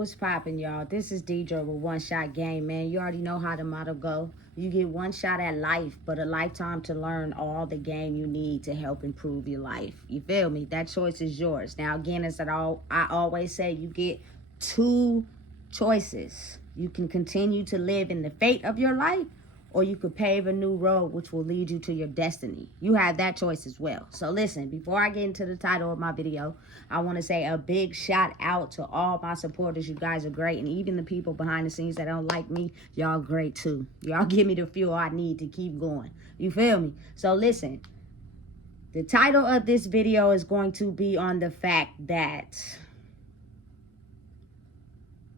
What's poppin', y'all? This is Deidre with One Shot Game, man. You already know how the motto go. You get one shot at life, but a lifetime to learn all the game you need to help improve your life. You feel me? That choice is yours. Now, again, as I always say, you get two choices. You can continue to live in the fate of your life, or you could pave a new road which will lead you to your destiny. You have that choice as well. So listen, before I get into the title of my video, I want to say a big shout out to all my supporters. You guys are great. And even the people behind the scenes that don't like me, y'all great too. Y'all give me the fuel I need to keep going. You feel me? So listen, the title of this video is going to be on the fact that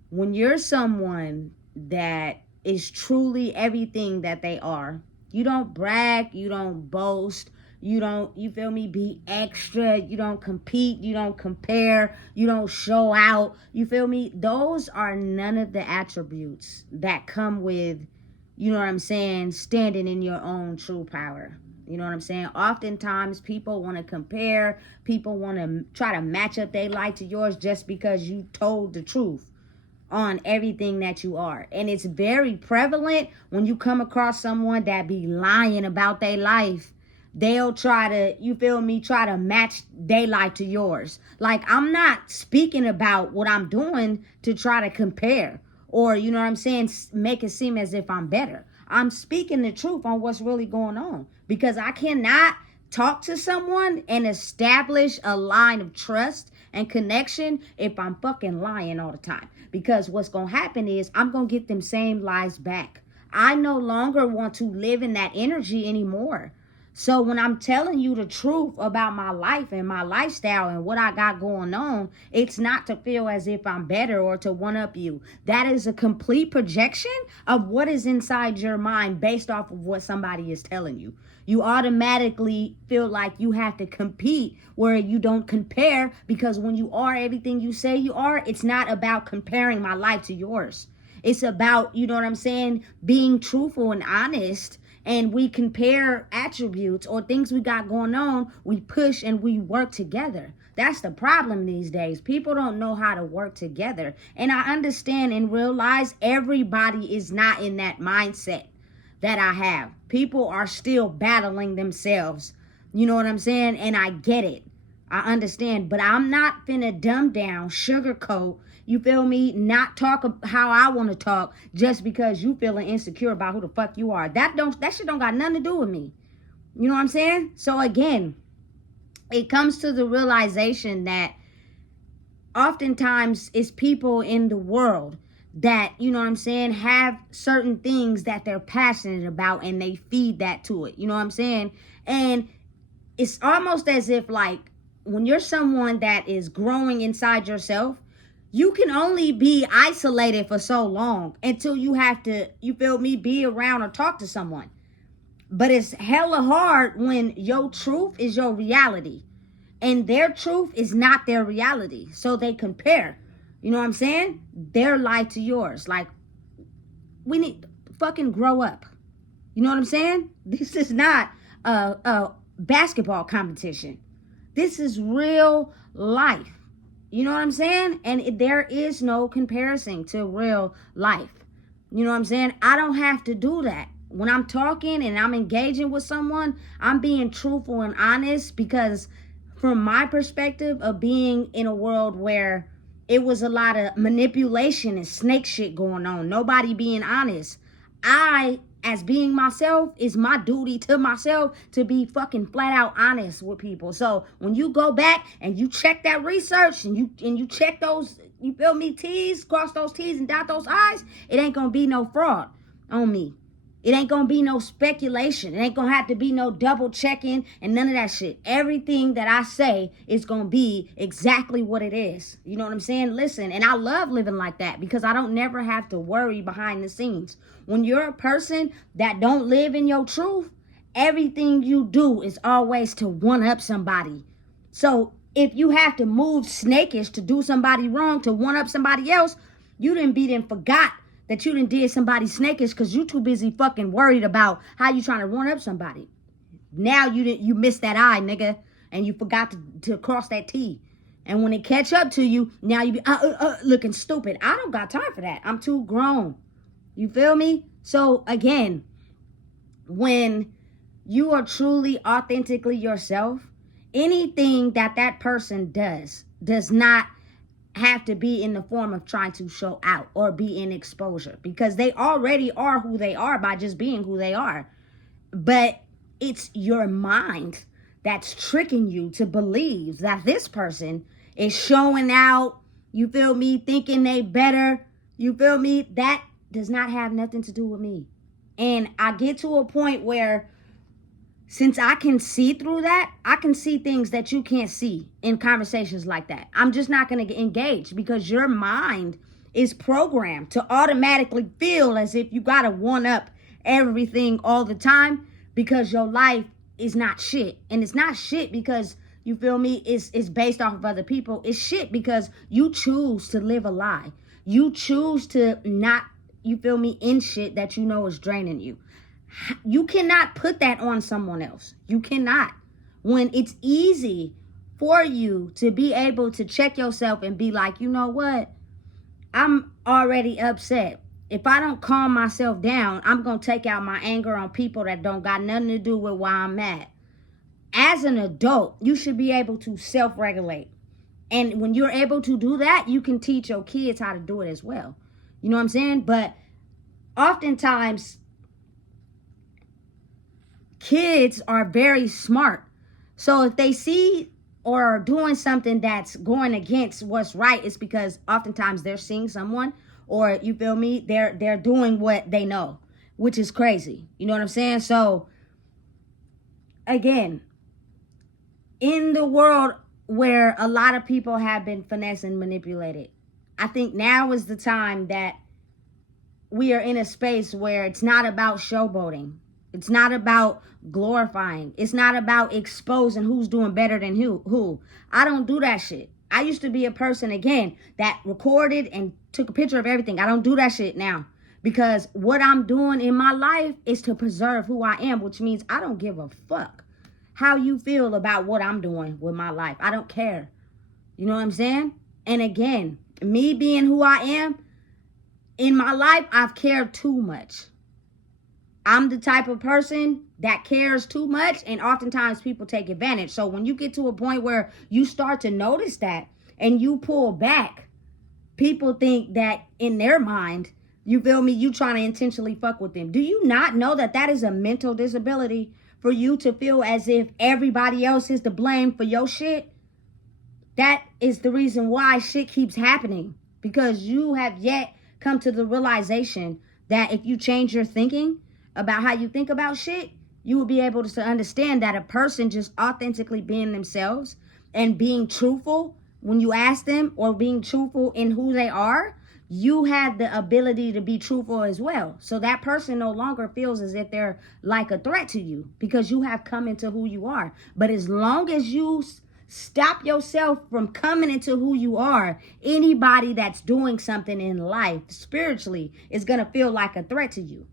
when you're someone that is truly everything that they are, you don't brag, you don't boast, you don't, you feel me, be extra, you don't compete, you don't compare, you don't show out, you feel me? Those are none of the attributes that come with, you know what I'm saying, standing in your own true power. You know what I'm saying? Oftentimes people want to compare, people want to try to match up their life to yours just because you told the truth on everything that you are. And it's very prevalent when you come across someone that be lying about their life. They'll try to, you feel me, try to match their life to yours. Like, I'm not speaking about what I'm doing to try to compare or, you know what I'm saying, make it seem as if I'm better. I'm speaking the truth on what's really going on, because I cannot talk to someone and establish a line of trust and connection if I'm fucking lying all the time. Because what's going to happen is I'm going to get them same lies back. I no longer want to live in that energy anymore. So when I'm telling you the truth about my life and my lifestyle and what I got going on, it's not to feel as if I'm better or to one up you. That is a complete projection of what is inside your mind based off of what somebody is telling you. You automatically feel like you have to compete where you don't compare, because when you are everything you say you are, it's not about comparing my life to yours. It's about, you know what I'm saying, being truthful and honest. And we compare attributes or things we got going on. We push and we work together. That's the problem these days. People don't know how to work together. And I understand and realize everybody is not in that mindset that I have. People are still battling themselves. You know what I'm saying? And I get it. I understand. But I'm not finna dumb down, sugarcoat, you feel me, not talk how I want to talk just because you feeling insecure about who the fuck you are. That shit don't got nothing to do with me. You know what I'm saying? So again, it comes to the realization that oftentimes it's people in the world that, you know what I'm saying, have certain things that they're passionate about and they feed that to it. You know what I'm saying? And it's almost as if, like, when you're someone that is growing inside yourself, you can only be isolated for so long until you have to, you feel me, be around or talk to someone. But it's hella hard when your truth is your reality and their truth is not their reality. So they compare, you know what I'm saying, their life to yours. Like, we need to fucking grow up. You know what I'm saying? This is not a basketball competition. This is real life. You know what I'm saying? And there is no comparison to real life. You know what I'm saying? I don't have to do that. When I'm talking and I'm engaging with someone, I'm being truthful and honest, because from my perspective of being in a world where it was a lot of manipulation and snake shit going on, nobody being honest, as being myself, is my duty to myself to be fucking flat out honest with people. So when you go back and you check that research and you check those, you feel me, T's, cross those T's and dot those I's, it ain't gonna be no fraud on me. It ain't gonna be no speculation. It ain't gonna have to be no double checking and none of that shit. Everything that I say is gonna be exactly what it is. You know what I'm saying? Listen, and I love living like that because I don't never have to worry behind the scenes. When you're a person that don't live in your truth, everything you do is always to one up somebody. So if you have to move snakish to do somebody wrong, to one up somebody else, you done forgot that you done did somebody snakish because you too busy fucking worried about how you trying to run up somebody. Now you missed that I, nigga, and you forgot to cross that T. And when it catch up to you, now you be looking stupid. I don't got time for that. I'm too grown. You feel me? So again, when you are truly authentically yourself, anything that person does not have to be in the form of trying to show out or be in exposure, because they already are who they are by just being who they are. But it's your mind that's tricking you to believe that this person is showing out, you feel me, thinking they better, you feel me. That does not have nothing to do with me. And I get to a point where, since I can see through that, I can see things that you can't see in conversations like that. I'm just not going to engage, because your mind is programmed to automatically feel as if you got to one up everything all the time, because your life is not shit. And it's not shit because, you feel me, it's based off of other people. It's shit because you choose to live a lie. You choose to not, you feel me, in shit that you know is draining you. You cannot put that on someone else. You cannot. When it's easy for you to be able to check yourself and be like, you know what? I'm already upset. If I don't calm myself down, I'm going to take out my anger on people that don't got nothing to do with why I'm mad. As an adult, you should be able to self-regulate. And when you're able to do that, you can teach your kids how to do it as well. You know what I'm saying? But oftentimes, kids are very smart. So if they see or are doing something that's going against what's right, it's because oftentimes they're seeing someone, or, you feel me, they're doing what they know, which is crazy. You know what I'm saying? So again, in the world where a lot of people have been finessed and manipulated, I think now is the time that we are in a space where it's not about showboating. It's not about glorifying. It's not about exposing who's doing better than who. I don't do that shit. I used to be a person, again, that recorded and took a picture of everything. I don't do that shit now, because what I'm doing in my life is to preserve who I am, which means I don't give a fuck how you feel about what I'm doing with my life. I don't care. You know what I'm saying? And again, me being who I am, in my life, I've cared too much. I'm the type of person that cares too much, and oftentimes people take advantage. So when you get to a point where you start to notice that and you pull back, people think that in their mind, you feel me, you trying to intentionally fuck with them. Do you not know that that is a mental disability for you to feel as if everybody else is to blame for your shit? That is the reason why shit keeps happening, because you have yet come to the realization that if you change your thinking about how you think about shit, you will be able to understand that a person just authentically being themselves and being truthful when you ask them, or being truthful in who they are, you have the ability to be truthful as well. So that person no longer feels as if they're like a threat to you, because you have come into who you are. But as long as you stop yourself from coming into who you are, anybody that's doing something in life spiritually is going to feel like a threat to you.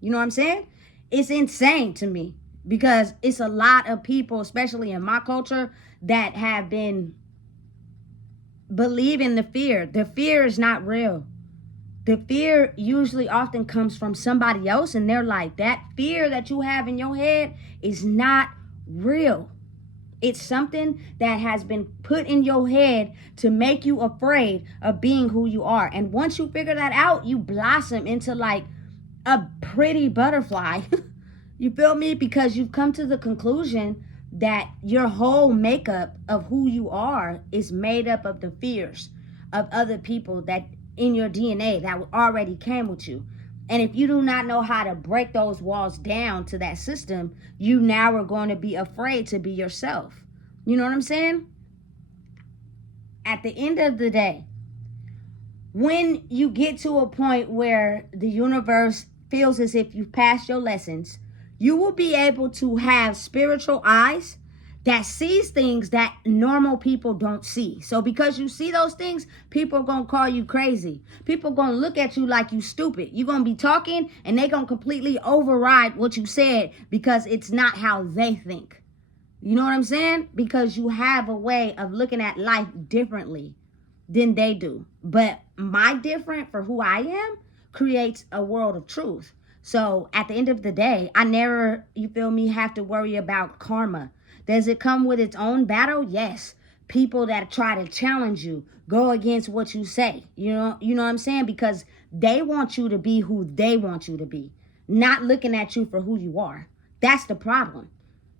You know what I'm saying? It's insane to me, because it's a lot of people, especially in my culture, that have been believing the fear. The fear is not real. The fear usually often comes from somebody else, and they're like, that fear that you have in your head is not real. It's something that has been put in your head to make you afraid of being who you are. And once you figure that out, you blossom into like a pretty butterfly. You feel me? Because you've come to the conclusion that your whole makeup of who you are is made up of the fears of other people that in your DNA that already came with you. And if you do not know how to break those walls down to that system, you now are going to be afraid to be yourself. You know what I'm saying? At the end of the day, when you get to a point where the universe feels as if you've passed your lessons, you will be able to have spiritual eyes that sees things that normal people don't see. So because you see those things, people are going to call you crazy. People are going to look at you like you stupid. You're going to be talking and they're going to completely override what you said because it's not how they think. You know what I'm saying? Because you have a way of looking at life differently than they do. But my different for who I am creates a world of truth. So at the end of the day, I never, you feel me, have to worry about karma. Does it come with its own battle? Yes. People that try to challenge you go against what you say. You know what I'm saying? Because they want you to be who they want you to be, not looking at you for who you are. That's the problem.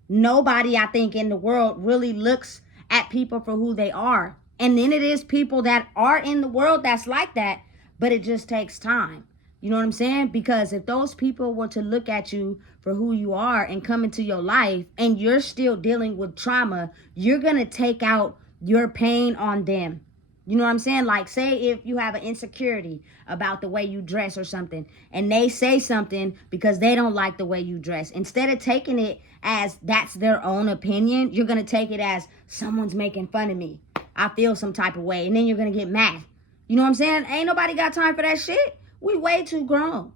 Nobody, I think, in the world really looks at people for who they are. And then it is people that are in the world that's like that, but it just takes time. You know what I'm saying? Because if those people were to look at you for who you are and come into your life and you're still dealing with trauma, you're going to take out your pain on them. You know what I'm saying? Like, say if you have an insecurity about the way you dress or something, and they say something because they don't like the way you dress. Instead of taking it as that's their own opinion, you're going to take it as someone's making fun of me. I feel some type of way. And then you're going to get mad. You know what I'm saying? Ain't nobody got time for that shit. We way too grown.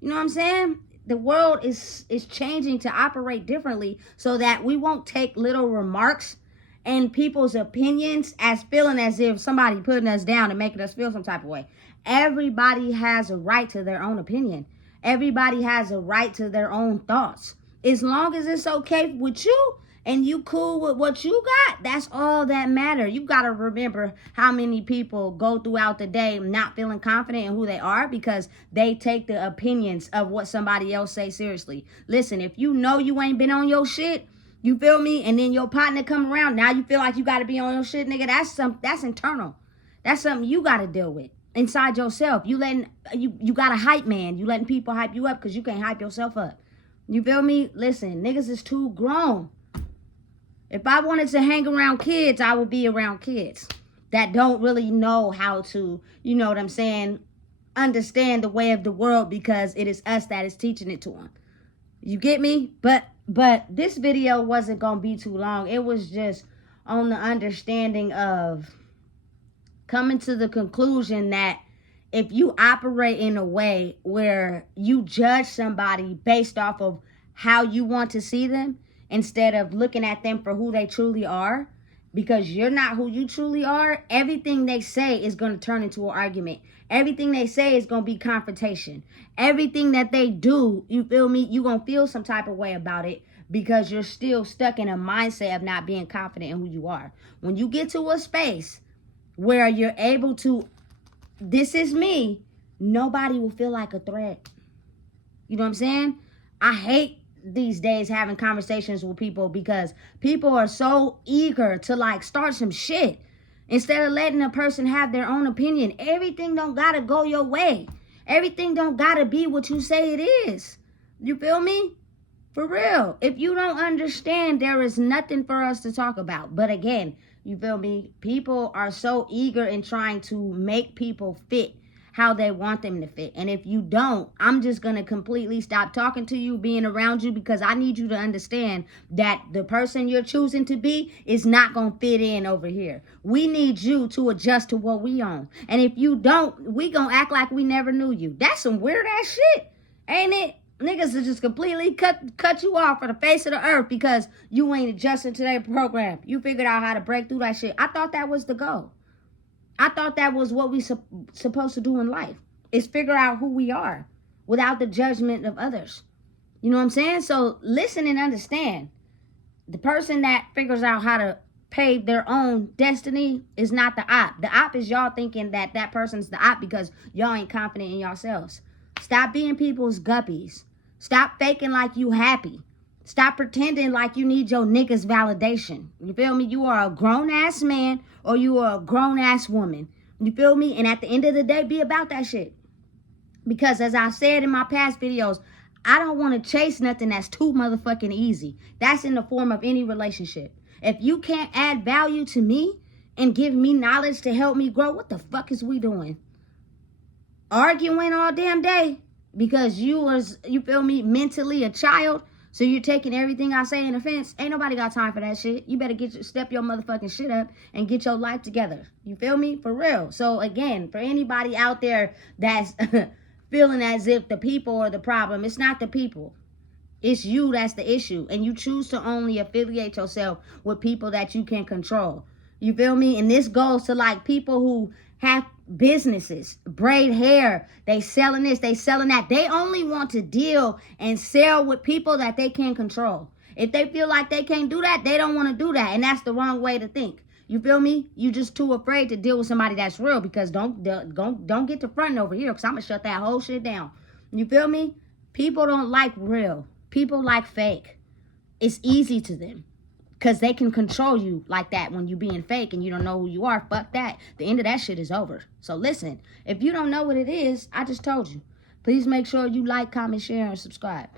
You know what I'm saying? The world is changing to operate differently so that we won't take little remarks and people's opinions as feeling as if somebody putting us down and making us feel some type of way. Everybody has a right to their own opinion. Everybody has a right to their own thoughts. As long as it's okay with you and you cool with what you got, that's all that matter. You got to remember how many people go throughout the day not feeling confident in who they are because they take the opinions of what somebody else say seriously. Listen, if you know you ain't been on your shit, you feel me? And then your partner come around. Now you feel like you got to be on your shit, nigga. That's internal. That's something you got to deal with inside yourself. You got a hype man. You letting people hype you up because you can't hype yourself up. You feel me? Listen, niggas is too grown. If I wanted to hang around kids, I would be around kids that don't really know how to, you know what I'm saying, understand the way of the world because it is us that is teaching it to them. You get me? But this video wasn't going to be too long. It was just on the understanding of coming to the conclusion that if you operate in a way where you judge somebody based off of how you want to see them, instead of looking at them for who they truly are, because you're not who you truly are, everything they say is going to turn into an argument. Everything they say is going to be confrontation. Everything that they do, you feel me, you're going to feel some type of way about it because you're still stuck in a mindset of not being confident in who you are. When you get to a space where you're able to, this is me, nobody will feel like a threat. You know what I'm saying? I hate these days having conversations with people because people are so eager to like start some shit instead of letting a person have their own opinion. Everything don't gotta go your way. Everything don't gotta be what you say it is. You feel me? For real. If you don't understand, there is nothing for us to talk about. But again, you feel me? People are so eager in trying to make people fit how they want them to fit. And if you don't, I'm just going to completely stop talking to you, being around you, because I need you to understand that the person you're choosing to be is not going to fit in over here. We need you to adjust to what we own. And if you don't, we going to act like we never knew you. That's some weird ass shit, ain't it? Niggas will just completely cut you off for the face of the earth because you ain't adjusting to their program. You figured out how to break through that shit. I thought that was the goal. I thought that was what we supposed to do in life, is figure out who we are without the judgment of others. You know what I'm saying? So listen and understand. The person that figures out how to pave their own destiny is not the op. The op is y'all thinking that that person's the op because y'all ain't confident in yourselves. Stop being people's guppies. Stop faking like you happy. Stop pretending like you need your niggas validation. You feel me? You are a grown-ass man or you are a grown-ass woman. You feel me? And at the end of the day, be about that shit. Because as I said in my past videos, I don't want to chase nothing that's too motherfucking easy. That's in the form of any relationship. If you can't add value to me and give me knowledge to help me grow, what the fuck is we doing? Arguing all damn day because you feel me, mentally a child, so you're taking everything I say in offense. Ain't nobody got time for that shit. You better step your motherfucking shit up and get your life together. You feel me? For real. So again, for anybody out there that's feeling as if the people are the problem, it's not the people. It's you that's the issue. And you choose to only affiliate yourself with people that you can control. You feel me? And this goes to like people who have businesses, braid hair, they selling this, they selling that. They only want to deal and sell with people that they can control. If they feel like they can't do that, they don't want to do that. And that's the wrong way to think. You feel me? You just too afraid to deal with somebody that's real, because don't get to fronting over here, because I'm going to shut that whole shit down. You feel me? People don't like real. People like fake. It's easy to them because they can control you like that when you being fake and you don't know who you are. Fuck that. The end of that shit is over. So listen, if you don't know what it is, I just told you. Please make sure you like, comment, share, and subscribe.